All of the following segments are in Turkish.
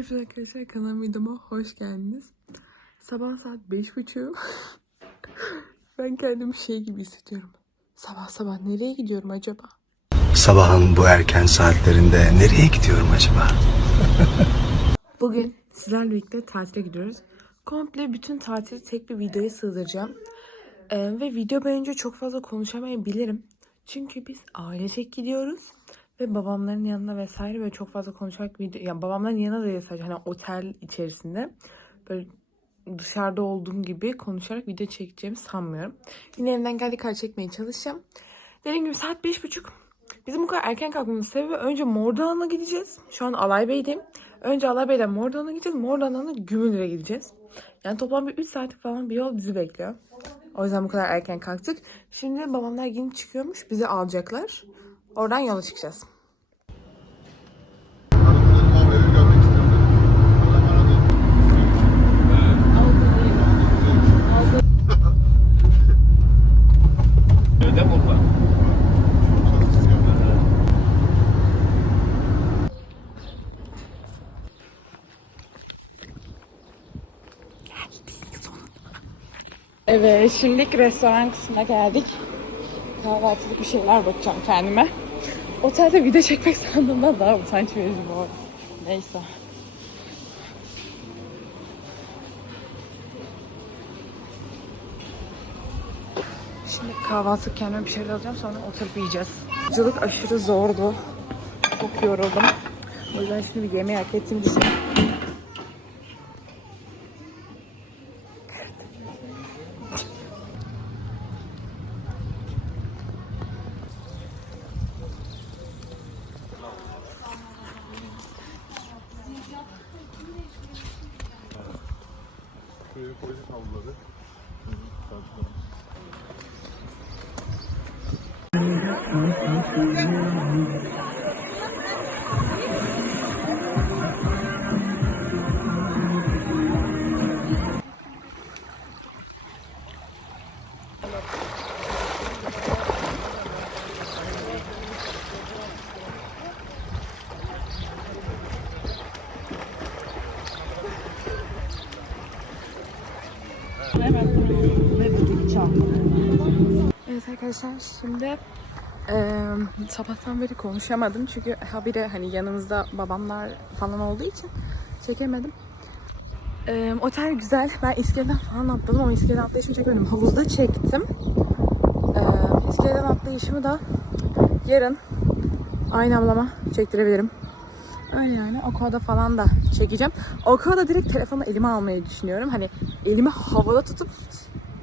Hepinize arkadaşlar kanalıma videoma hoş geldiniz. Sabah saat beş buçuk. ben kendimi şey gibi hissediyorum. Sabah sabah nereye gidiyorum acaba? Sabahın bu erken saatlerinde nereye gidiyorum acaba? Bugün sizlerle birlikte tatile gidiyoruz. Komple bütün tatili tek bir videoya sığdıracağım. Ee, ve video boyunca çok fazla konuşamayabilirim. Çünkü biz ailecek gidiyoruz. Ve babamların yanına vesaire böyle çok fazla konuşarak video... Yani babamların yanına değil sadece hani otel içerisinde. Böyle dışarıda olduğum gibi konuşarak video çekeceğimi sanmıyorum. Yine elimden geldiği kadar çekmeye çalışacağım. Dediğim gibi saat beş buçuk. Bizim bu kadar erken kalkmamızın sebebi önce Mordoğan'a gideceğiz. Şu an Alaybey'deyim. Önce Alaybey'den Mordoğan'a gideceğiz. Mordoğan'dan da Gümülür'e gideceğiz. Yani toplam bir 3 saatlik falan bir yol bizi bekliyor. O yüzden bu kadar erken kalktık. Şimdi babamlar yeni çıkıyormuş. Bizi alacaklar. Oradan yola çıkacağız. Evet, şimdilik restoran kısmına geldik. Kahvaltılık bir şeyler bakacağım kendime. Otelde video çekmek sandığımdan daha utanç verici bu. Neyse. Şimdi kahvaltı kendime bir şeyler alacağım sonra oturup yiyeceğiz. Yolculuk aşırı zordu. Çok yoruldum. O yüzden şimdi bir yemeği hak ettiğimi düşünüyorum. Şuraya koyduk havluları. Evet arkadaşlar şimdi eee sabahtan beri konuşamadım çünkü habire hani yanımızda babamlar falan olduğu için çekemedim. Eee, otel güzel. Ben iskeleden falan atladım ama iskeleden atlayışımı çekemedim. Havuzda çektim. Eee iskeleden atlayışımı da yarın aynı amlama çektirebilirim. Öyle yani Aqua'da falan da çekeceğim. Aqua'da direkt telefonu elime almayı düşünüyorum. Hani elimi havada tutup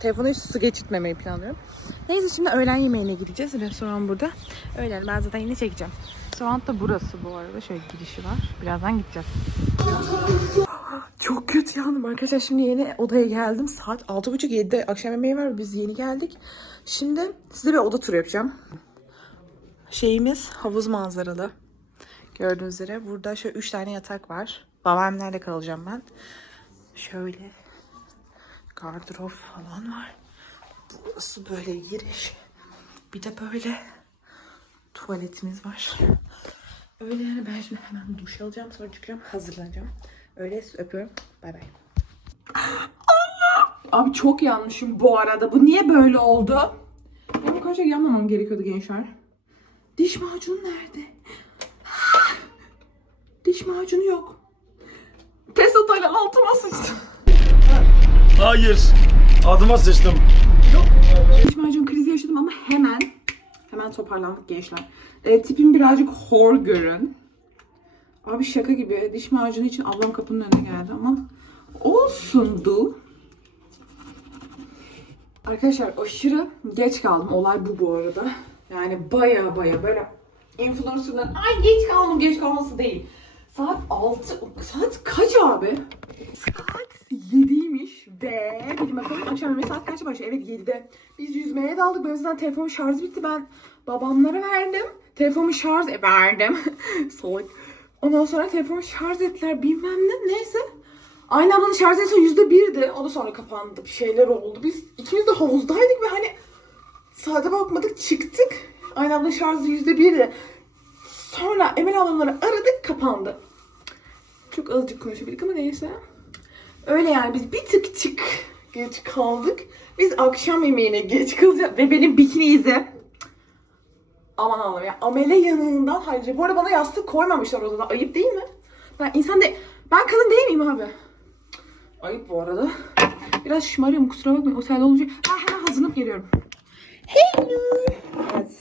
telefonu hiç su geçirtmemeyi planlıyorum. Neyse şimdi öğlen yemeğine gideceğiz. Restoran burada. Öğlen ben zaten yine çekeceğim. Restoran da burası bu arada. Şöyle girişi var. Birazdan gideceğiz. Çok kötü yandım arkadaşlar. Şimdi yeni odaya geldim. Saat 6.30-7'de akşam yemeği var. Biz yeni geldik. Şimdi size bir oda turu yapacağım. Şeyimiz havuz manzaralı. Gördüğünüz üzere burada şöyle 3 tane yatak var. Babamlarla kalacağım ben. Şöyle gardırop falan var. Burası böyle giriş. Bir de böyle tuvaletimiz var. Öyle yani ben şimdi hemen duş alacağım sonra çıkacağım hazırlanacağım. Öyle öpüyorum. Bay bay. Abi çok yanlışım bu arada. Bu niye böyle oldu? Benim bu kadar yanmamam gerekiyordu gençler. Diş macunu nerede? Diş macunu yok. Pesotayla altıma sıçtım. Hayır. Adıma sıçtım. Diş macun krizi yaşadım ama hemen hemen toparlandık gençler. E, tipim birazcık hor görün. Abi şaka gibi diş macunu için ablam kapının önüne geldi ama olsundu. Arkadaşlar aşırı geç kaldım. Olay bu bu arada. Yani baya baya böyle influencerların ay geç kaldım geç kalması değil. Saat 6 saat kaç abi? Saat 7'ymiş ve bilin bakalım akşam yemeği saat kaç başlıyor? Evet 7'de. Biz yüzmeye daldık. Ben yüzden telefonun şarjı bitti. Ben babamlara verdim. Telefonumu şarj e, verdim. Salak. Ondan sonra telefonu şarj ettiler bilmem ne. Neyse. Aynı ablanın şarj etmesi yüzde birdi. O da sonra kapandı. Bir şeyler oldu. Biz ikimiz de havuzdaydık ve hani saate bakmadık çıktık. Aynı ablanın şarjı yüzde birdi. Sonra Emel ablamları aradık kapandı. Çok azıcık konuşabildik ama neyse. Öyle yani biz bir tık tık geç kaldık. Biz akşam yemeğine geç kalacağız. Ve benim bikini izi. Aman Allah'ım ya. Amele yanından harici. Bu arada bana yastık koymamışlar odada. Ayıp değil mi? Ben insan de... Ben kadın değil miyim abi? Ayıp bu arada. Biraz şımarıyorum kusura bakmayın. Otelde olunca ben hemen hazırlanıp geliyorum. Hello. Evet.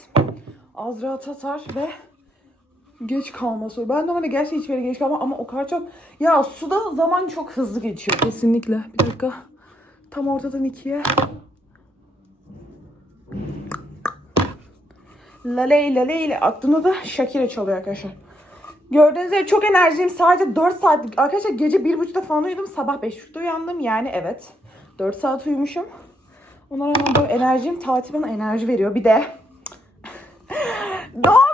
Azra Tatar ve geç kalma soru. Ben normalde gerçekten hiçbir yere geç kalmam ama o kadar çok... Ya suda zaman çok hızlı geçiyor. Kesinlikle. Bir dakika. Tam ortadan ikiye. Laley laley aklımda da Shakira çalıyor arkadaşlar. Gördüğünüz üzere çok enerjiyim. Sadece 4 saat. Arkadaşlar gece 1.30'da falan uyudum. Sabah 5.30'da uyandım. Yani evet. 4 saat uyumuşum. Ona rağmen bu enerjim tatil bana enerji veriyor. Bir de doğum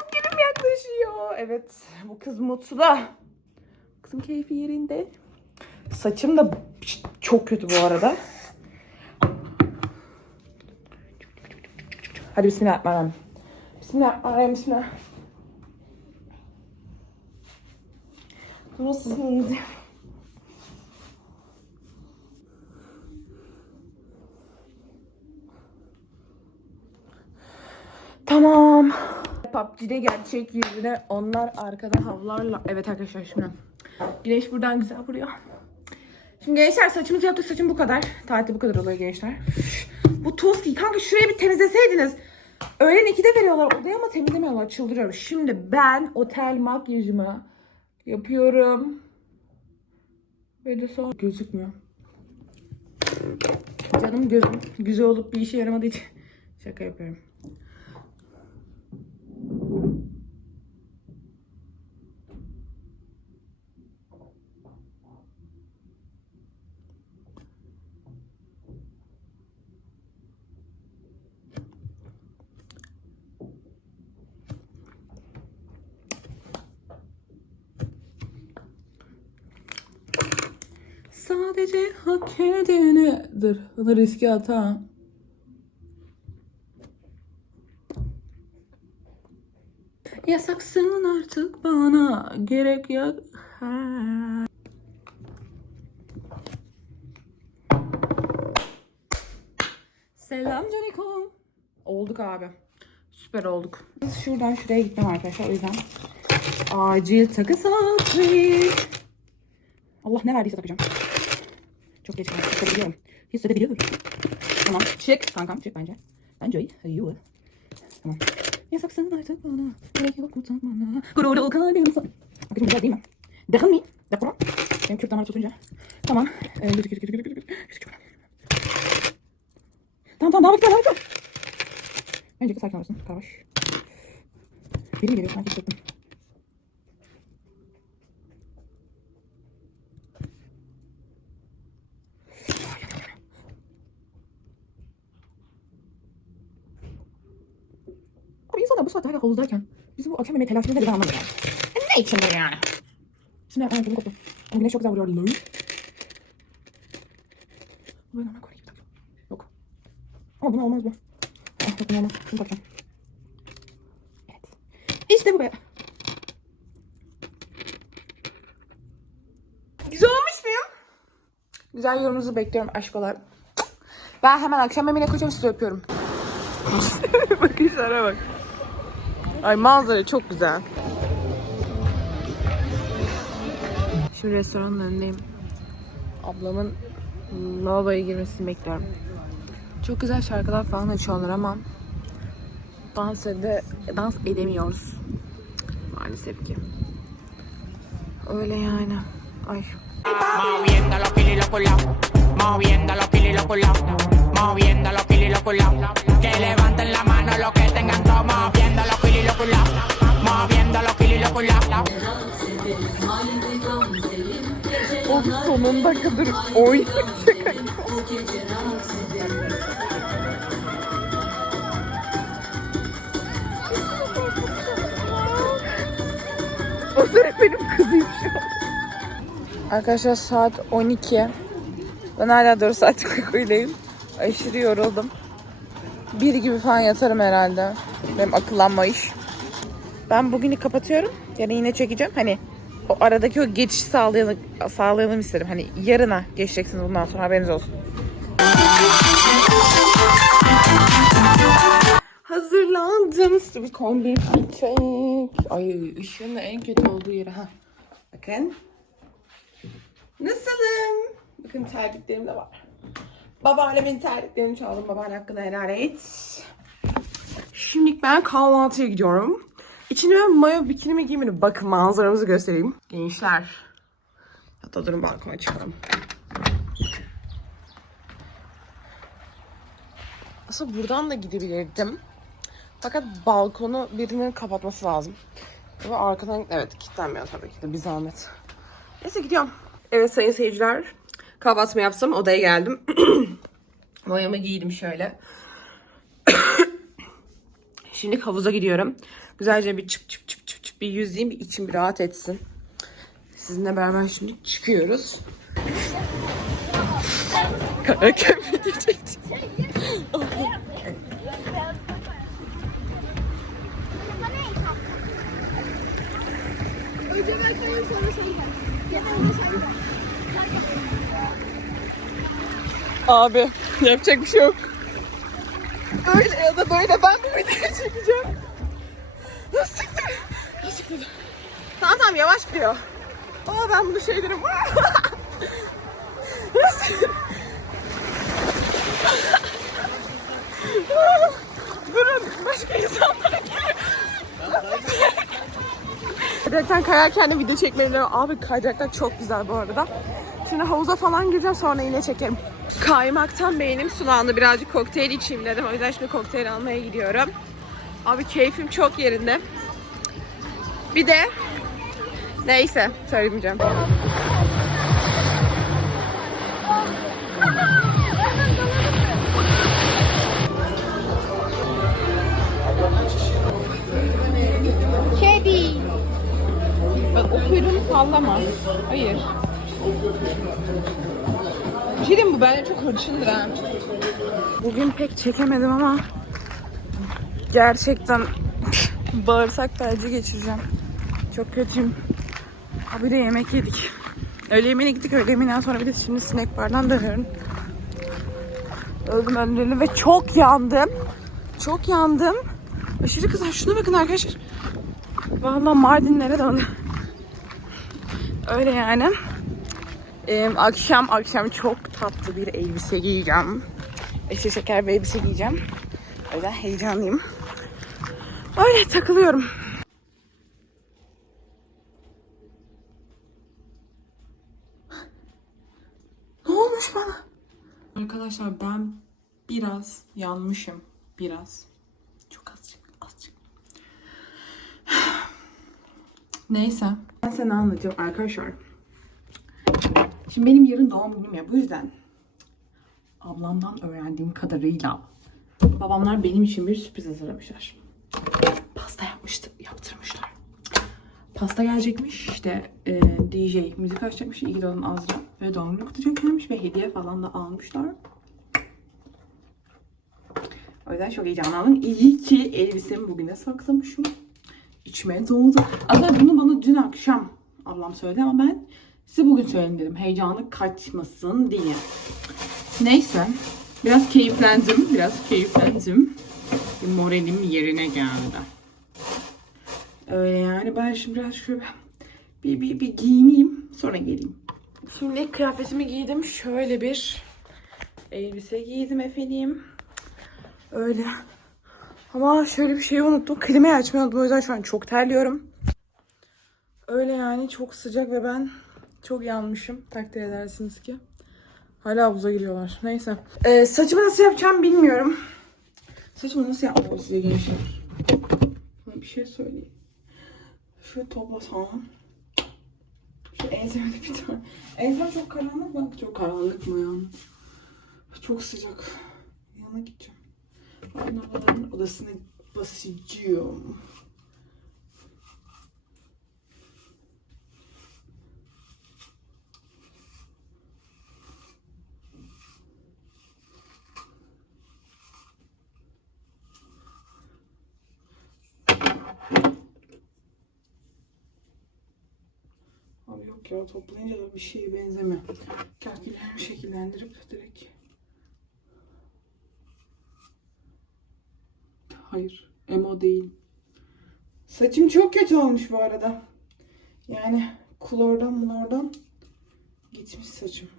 Evet. Bu kız mutlu. Kızın keyfi yerinde. Saçım da çok kötü bu arada. Hadi bismillahirrahmanirrahim. Bismillahirrahmanirrahim. Bismillah. Sonra sizin önünüze. Tamam. PUBG'de gerçek yüzüne onlar arkada havlarla. Evet arkadaşlar şimdi. Güneş buradan güzel vuruyor. Şimdi gençler saçımızı yaptık. Saçım bu kadar. Tatil bu kadar oluyor gençler. Bu toz ki kanka şurayı bir temizleseydiniz. Öğlen 2'de veriyorlar odaya ama temizlemiyorlar. Çıldırıyorum. Şimdi ben otel makyajımı yapıyorum. Ve de sonra gözükmüyor. Canım gözüm güzel olup bir işe yaramadığı için şaka yapıyorum. Sadece hak edenidir. Bunu riske atan. Yasaksın artık bana gerek yok. Ha. Selam Canikom. Olduk abi. Süper olduk. Biz şuradan şuraya gitmem arkadaşlar. O yüzden acil takı saati. Allah ne verdiyse takacağım. Çok geç kaldım. Hissedebiliyorum. Hissedebiliyorum. Tamam. Çık. Kankam çık bence. Bence iyi. You. Tamam. Yasaksın artık bana. Gerek yok utanmana. Gururlu kalbim sana. Bakın güzel değil mi? Bakın mı? Bakın. Benim Kürt damarı tutunca. Tamam. Ee, gözük gözük gözük gözük. Gözük Tamam tamam daha bakma daha bakma. Önce sakin olsun. Yavaş. Biri geliyor sanki hissettim. Saatte hala havuzdayken bizim bu akşam yemeği telaşını neden anlamıyorum. E ne için bu yani? Şimdi ayağım kolum koptu. Ama güneş çok güzel vuruyor. Lay. Ben hemen takacağım. Yok. Ama bunu olmaz bu. Ah yok bunu olmaz. Şunu takacağım. Evet. İşte bu be. Güzel olmuş muyum? Güzel yorumunuzu bekliyorum aşkolar. Ben hemen akşam yemeğine koşuyorum sizi öpüyorum. Bakışlara bak. Ay manzara çok güzel. Şimdi restoranın önündeyim. Ablamın lavaboya girmesini bekliyorum. Çok güzel şarkılar falan açıyorlar ama dans, ede, dans edemiyoruz. Maalesef ki. Öyle yani. Ay. Moviendo los Moviendo los kilos y los culados. Moviendo los kilos y los culados. Que levanten la mano los que tengan todo. Moviendo los kilos y los culados. Moviendo los kilos y los culados. O sonunda kadar oy. o sen benim kızıyım şu an. Arkadaşlar saat 12. Ben hala 4 saat uykuylayım. Aşırı yoruldum. Bir gibi falan yatarım herhalde. Benim akıllanma iş. Ben bugünü kapatıyorum. Yarın yine çekeceğim. Hani o aradaki o geçişi sağlayalım, sağlayalım istedim. Hani yarına geçeceksiniz bundan sonra haberiniz olsun. Hazırlandım. Size bir kombin çek. Ay ışığın en kötü olduğu yere. Ha. Bakın. Nasılım? Bakın terliklerim de var. Babaannemin terliklerini çaldım. Babaanne hakkında helal et. Şimdi ben kahvaltıya gidiyorum. İçine ben mayo bikinimi giymedim. Bakın manzaramızı göstereyim. Gençler. Hatta durun balkona çıkalım. Aslında buradan da gidebilirdim. Fakat balkonu birinin kapatması lazım. Ve arkadan evet kilitlenmiyor tabii ki de bir zahmet. Neyse gidiyorum. Evet sayın seyirciler. Kahvaltımı yapsam odaya geldim. Mayomu giydim şöyle. Şimdi havuza gidiyorum. Güzelce bir çıp çıp çıp çıp çıp bir yüzeyim. Bir içim bir rahat etsin. Sizinle beraber şimdi çıkıyoruz. Önce ben koyayım sonra sen Abi yapacak bir şey yok. Böyle ya da böyle ben bu videoyu çekeceğim. Nasıl siktir? Nasıl siktir? Tamam tamam yavaş gidiyor. Aa ben bunu şey derim. Nasıl? Durun başka insanlar geliyor. Kaydıraktan kayarken de video çekmeyi Abi kaydıraklar çok güzel bu arada. Şimdi havuza falan gireceğim sonra yine çekerim. Kaymaktan beynim sulandı. Birazcık kokteyl içeyim dedim. O yüzden şimdi kokteyl almaya gidiyorum. Abi keyfim çok yerinde. Bir de neyse söylemeyeceğim. O kuyruğunu sallama. Hayır. Bir şey diyeyim bu bence çok hırçındır ha. Bugün pek çekemedim ama gerçekten bağırsak felci geçireceğim. Çok kötüyüm. Ha bir de yemek yedik. Öğle yemeğine gittik. Öğle yemeğinden sonra bir de şimdi snack bardan dönüyorum. Öldüm öldüm ve çok yandım. Çok yandım. Aşırı kızar. Şuna bakın arkadaşlar. Vallahi Mardinlere döndü. Öyle yani. Ee, akşam akşam çok tatlı bir elbise giyeceğim. Eşe şeker bir elbise giyeceğim. O heyecanlıyım. Öyle takılıyorum. Ne olmuş bana? Arkadaşlar ben biraz yanmışım. Biraz. Çok azıcık. Azıcık. Neyse. Ben ne anlatacağım arkadaşlar. Şimdi benim yarın doğum günüm ya. Bu yüzden ablamdan öğrendiğim kadarıyla babamlar benim için bir sürpriz hazırlamışlar. Pasta yapmıştı, yaptırmışlar. Pasta gelecekmiş işte e, DJ müzik açacakmış İyi ki doğdun Azra ve doğum günü kutlayacaklarmış ve hediye falan da almışlar. O yüzden çok heyecanlandım. İyi ki elbisemi bugüne saklamışım. İçime doğdu. Aslında bunu bana dün akşam ablam söyledi ama ben size bugün söyleyeyim dedim. Heyecanı kaçmasın diye. Neyse. Biraz keyiflendim. Biraz keyiflendim. Moralim yerine geldi. Öyle yani. Ben şimdi biraz şöyle bir, bir, bir giyineyim. Sonra geleyim. Şimdi kıyafetimi giydim. Şöyle bir elbise giydim efendim. Öyle. Ama şöyle bir şeyi unuttum. Klimayı açmayı. O yüzden şu an çok terliyorum. Öyle yani çok sıcak ve ben çok yanmışım. Takdir edersiniz ki. Hala havuza giriyorlar. Neyse. Ee, saçımı nasıl yapacağım bilmiyorum. Saçımı nasıl yapmam size gençler? Bir şey söyleyeyim. Şöyle toplasam. Şu enseme de bir tane. Ensem çok karanlık mı? Çok karanlık mı ya? Çok sıcak. Yana gideceğim. Onların odasına basacağım. Şöyle toplayınca da bir şeye benzemiyor. Kahvelerimi şekillendirip direkt... Hayır. Emo değil. Saçım çok kötü olmuş bu arada. Yani klordan bunlardan gitmiş saçım.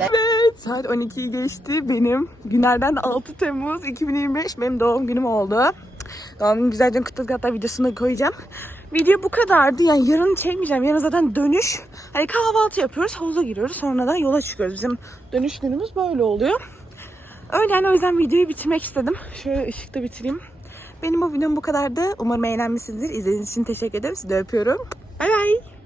Evet saat 12'yi geçti. Benim günlerden 6 Temmuz 2025 benim doğum günüm oldu. Doğum günü güzelce kutladık hatta videosunu koyacağım. Video bu kadardı. Yani yarın çekmeyeceğim. Yarın zaten dönüş. Hani kahvaltı yapıyoruz. Havuza giriyoruz. Sonra da yola çıkıyoruz. Bizim dönüş günümüz böyle oluyor. Öyle yani o yüzden videoyu bitirmek istedim. Şöyle ışıkta bitireyim. Benim bu videom bu kadardı. Umarım eğlenmişsinizdir. İzlediğiniz için teşekkür ederim. Sizi öpüyorum. Bay bay.